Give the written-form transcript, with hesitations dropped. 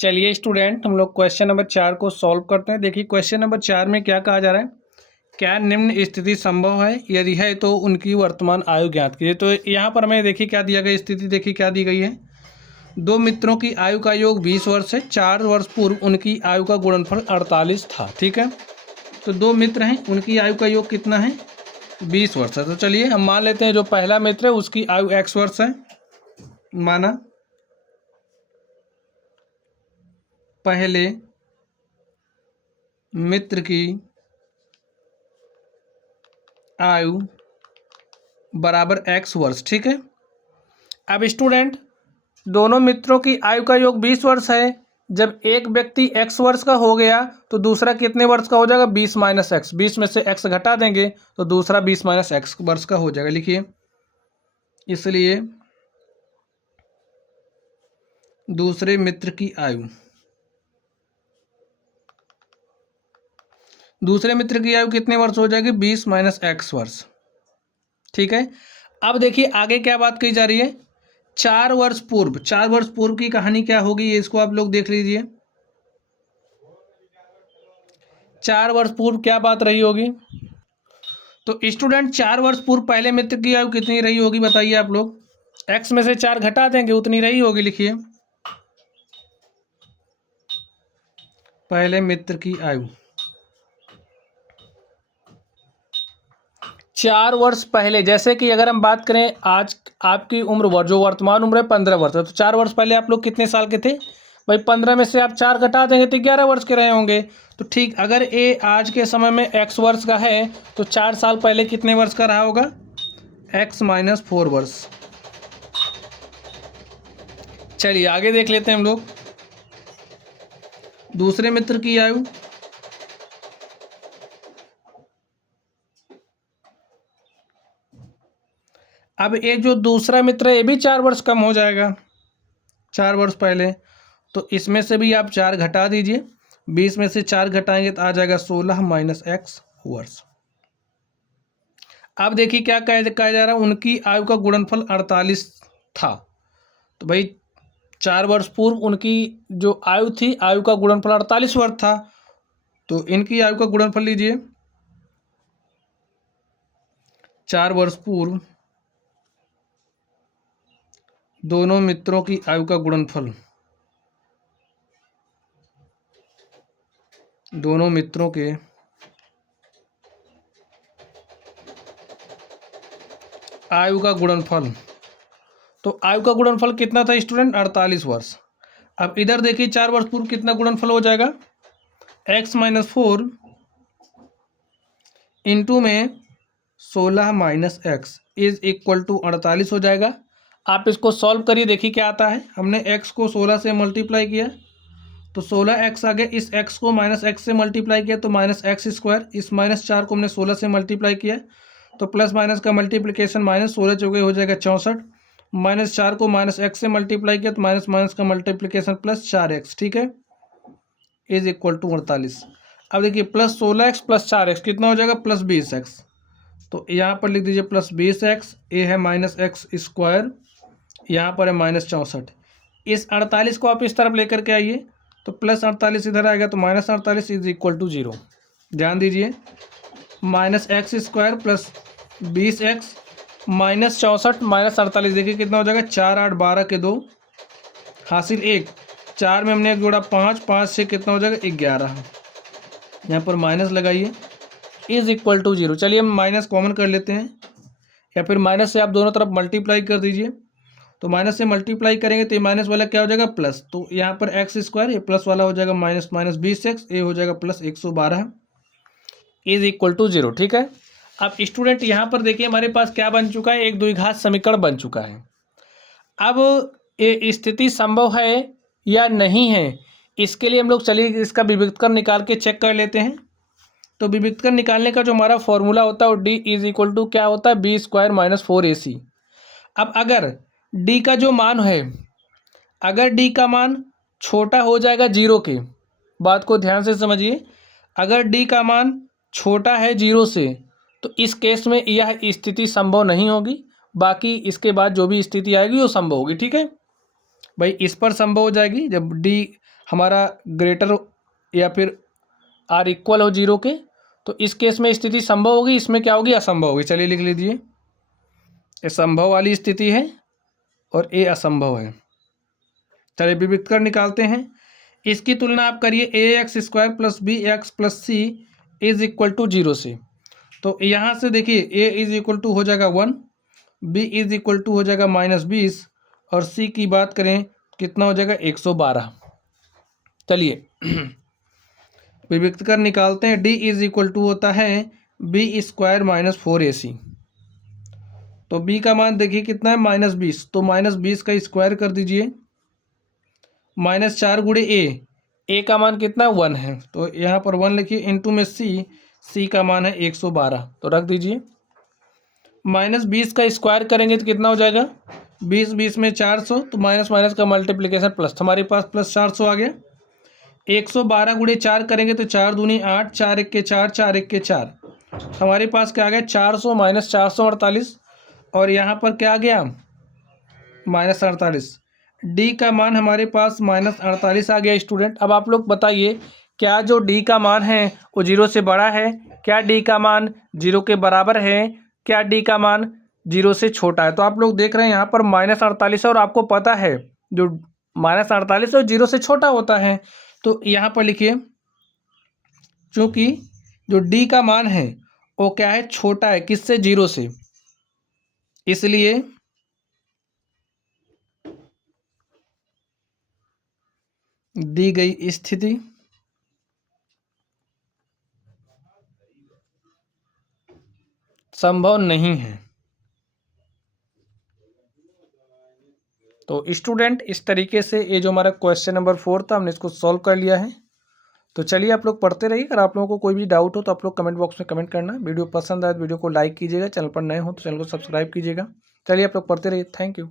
चलिए स्टूडेंट, हम लोग क्वेश्चन नंबर 4 को सॉल्व करते हैं। देखिए क्वेश्चन नंबर 4 में क्या कहा जा रहा है, क्या निम्न स्थिति संभव है, यदि है तो उनकी वर्तमान आयु ज्ञात कीजिए। तो यहाँ पर हमें देखिए क्या दिया गया, स्थिति देखिए क्या दी गई है। दो मित्रों की आयु का योग 20 वर्ष है। 4 वर्ष पूर्व उनकी आयु का गुणनफल 48 था। ठीक है, तो दो मित्र हैं, उनकी आयु का योग कितना है, 20 वर्ष है। तो चलिए हम मान लेते हैं जो पहला मित्र है उसकी आयु x वर्ष है। माना पहले मित्र की आयु बराबर x वर्ष। ठीक है, अब स्टूडेंट दोनों मित्रों की आयु का योग 20 वर्ष है। जब एक व्यक्ति x वर्ष का हो गया तो दूसरा कितने वर्ष का हो जाएगा, 20 माइनस एक्स। 20 में से x घटा देंगे तो दूसरा 20 माइनस एक्स वर्ष का हो जाएगा। लिखिए, इसलिए दूसरे मित्र की आयु, दूसरे मित्र की आयु कितने वर्ष हो जाएगी, 20 माइनस एक्स वर्ष। ठीक है, अब देखिए आगे क्या बात कही जा रही है। 4 वर्ष पूर्व, 4 वर्ष पूर्व की कहानी क्या होगी, ये इसको आप लोग देख लीजिए। 4 वर्ष पूर्व क्या बात रही होगी। तो स्टूडेंट 4 वर्ष पूर्व पहले मित्र की आयु कितनी रही होगी, बताइए आप लोग। x में से 4 घटा देंगे उतनी रही होगी। लिखिए, पहले मित्र की आयु 4 वर्ष पहले, जैसे कि अगर हम बात करें आज आपकी उम्र जो वर्तमान उम्र है 15 वर्ष है, तो 4 वर्ष पहले आप लोग कितने साल के थे भाई। 15 में से आप 4 घटा देंगे तो 11 वर्ष के रहे होंगे। तो ठीक, अगर ये आज के समय में x वर्ष का है तो 4 साल पहले कितने वर्ष का रहा होगा, x माइनस 4 वर्ष। चलिए आगे देख लेते हैं हम लोग। दूसरे मित्र की आयु, अब ये जो दूसरा मित्र है ये भी 4 वर्ष कम हो जाएगा 4 वर्ष पहले, तो इसमें से भी आप 4 घटा दीजिए। 20 में से 4 घटाएंगे तो आ जाएगा 16 माइनस एक्स वर्ष। अब देखिए क्या कहा जा रहा है, उनकी आयु का गुणनफल 48 था। तो भाई 4 वर्ष पूर्व उनकी जो आयु थी, आयु का गुणनफल 48 वर्ष था। तो इनकी आयु का गुणनफल लीजिए। 4 वर्ष पूर्व दोनों मित्रों की आयु का गुणनफल, दोनों मित्रों के आयु का गुणनफल, तो आयु का गुणनफल कितना था स्टूडेंट, 48 वर्ष। अब इधर देखिए 4 वर्ष पूर्व कितना गुणनफल हो जाएगा, x माइनस 4 इंटू में 16 minus X is equal to 48 हो जाएगा। आप इसको सॉल्व करिए, देखिए क्या आता है। हमने x को 16 से मल्टीप्लाई किया तो 16x आ गया। इस x को माइनस एक्स से मल्टीप्लाई किया तो माइनस एक्स स्क्वायर। इस माइनस 4 को हमने 16 से मल्टीप्लाई किया तो प्लस माइनस का मल्टीप्लिकेशन, माइनस 16 चौके हो जाएगा 64। माइनस 4 को माइनस एक्स से मल्टीप्लाई किया तो माइनस माइनस का मल्टीप्लिकेशन प्लस 4x। ठीक है, इज इक्वल टू 48। अब देखिए प्लस 16x प्लस 4x कितना हो जाएगा, प्लस 20x। तो यहाँ पर लिख दीजिए प्लस 20x, ये है माइनस एक्स स्क्वायर, यहाँ पर है माइनस 64। इस 48 को आप इस तरफ लेकर के आइए तो प्लस 48 इधर आएगा तो माइनस 48 इज इक्वल टू 0। ध्यान दीजिए, minus x square plus 20x minus 64 minus 48, देखिए कितना हो जाएगा, 4 8 12 के 2 हासिल 1। 4 में हमने एक जोड़ा 5, 5 से कितना हो जाएगा 11। यहाँ पर माइनस लगाइए, इज इक्वल टू 0। चलिए हम माइनस कॉमन कर लेते हैं, या फिर माइनस से आप दोनों तरफ मल्टीप्लाई कर दीजिए। तो माइनस से मल्टीप्लाई करेंगे तो ये माइनस वाला क्या हो जाएगा, प्लस। तो यहाँ पर एक्स स्क्वायर, ये प्लस वाला हो जाएगा माइनस माइनस 20x, ये हो जाएगा प्लस 112 इज इक्वल टू 0। ठीक है, अब स्टूडेंट यहाँ पर देखिए हमारे पास क्या बन चुका है, एक द्विघात समीकरण बन चुका है। अब ये स्थिति संभव है या नहीं है, इसके लिए हम लोग चलिए इसका विविधकरण निकाल के चेक कर लेते हैं। तो विविधकरण निकालने का जो हमारा फॉर्मूला होता है वो d इज इक्वल टू क्या होता है, बी स्क्वायर माइनस 4ac। अब अगर d का जो मान है, अगर d का मान छोटा हो जाएगा 0 के, बात को ध्यान से समझिए, अगर d का मान छोटा है 0 से तो इस केस में यह स्थिति संभव नहीं होगी। बाकी इसके बाद जो भी स्थिति आएगी वो संभव होगी। ठीक है भाई, इस पर संभव हो जाएगी जब d हमारा ग्रेटर या फिर आर इक्वल हो 0 के, तो इस केस में स्थिति संभव होगी, इसमें क्या होगी, असंभव होगी। चलिए लिख लीजिए, ये संभव वाली स्थिति है और ये असंभव है। चलिए विविक्त कर निकालते हैं। इसकी तुलना आप करिए ax² plus B X plus C is equal to 0 से। तो यहाँ से देखिए a इज इक्वल टू हो जाएगा 1, b इज इक्वल टू हो जाएगा -20 और c की बात करें कितना हो जाएगा 112। चलिए विविक्त कर निकालते हैं। d इज इक्वल टू होता है b² - 4ac। तो b का मान देखिए कितना है -20, तो -20 का स्क्वायर कर दीजिए, -4 गुणे a का मान कितना 1 है, तो यहाँ पर 1 लिखिए, इंटू में c का मान है 112, तो रख दीजिए। -20 का स्क्वायर करेंगे तो कितना हो जाएगा, 20 में 400, तो माइनस माइनस का मल्टीप्लिकेशन प्लस, हमारे पास प्लस 400 आ गया। 112 गुणे 4 करेंगे तो 4 दूनी 8, 4 एक के 4, 4 एक के 4, हमारे पास क्या आ गया 400 - 448, और यहाँ पर क्या आ गया -48। डी का मान हमारे पास -48 आ गया स्टूडेंट। अब आप लोग बताइए, क्या जो डी का मान है वो 0 से बड़ा है, क्या डी का मान 0 के बराबर है, क्या डी का मान 0 से छोटा है। तो आप लोग देख रहे हैं यहाँ पर -48 है, और आपको पता है जो -48 और 0 से छोटा होता है। तो यहाँ पर लिखिए, चूँकि जो डी का मान है वो क्या है, छोटा है, किससे, 0 से, इसलिए दी गई स्थिति संभव नहीं है। तो स्टूडेंट इस तरीके से ये जो हमारा क्वेश्चन नंबर 4 था, हमने इसको सॉल्व कर लिया है। तो चलिए आप लोग पढ़ते रहिए। अगर आप लोगों को कोई भी डाउट हो तो आप लोग कमेंट बॉक्स में कमेंट करना। वीडियो पसंद आए तो वीडियो को लाइक कीजिएगा, चैनल पर नए हो तो चैनल को सब्सक्राइब कीजिएगा। चलिए आप लोग पढ़ते रहिए। Thank you.